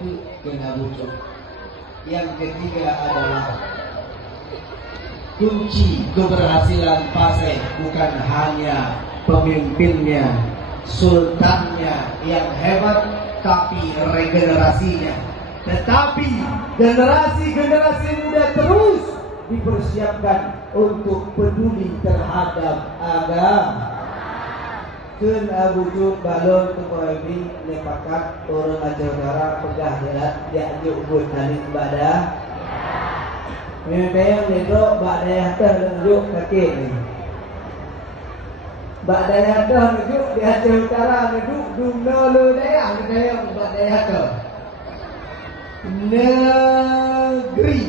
itu kena bujuk. Yang ketiga adalah kunci keberhasilan Pasai bukan hanya pemimpinnya, sultannya yang hebat, tapi regenerasinya. Tetapi generasi-generasi muda terus dipersiapkan untuk peduli terhadap agama. Kun abujuk balon tumoebi lepakat orang acara pegah jelat dia jubut hari ibadah. Memang ledok badai teh lenjuk kaki ni. Badai teh lenjuk di Aceh Utara lenjuk dumno daya daya badai teh. Negeri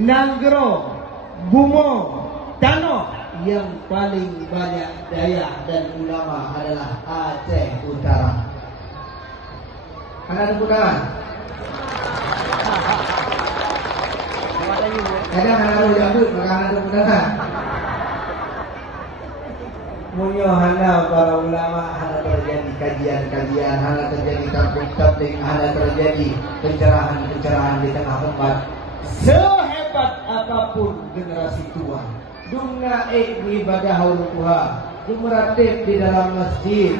Nanggro, Bumo, Tano yang paling banyak daya dan ulama adalah Aceh Utara. Ada tepuk tangan. Kadang ada jambut, maka ada tepuk tangan. Munyo hana para ulama, hana terjadi kajian-kajian, hana terjadi tablik-tablik, hana terjadi pencerahan-pencerahan di tengah tempat. Sehebat apapun generasi tua, dunga ibadah Allah, jumratib di dalam masjid,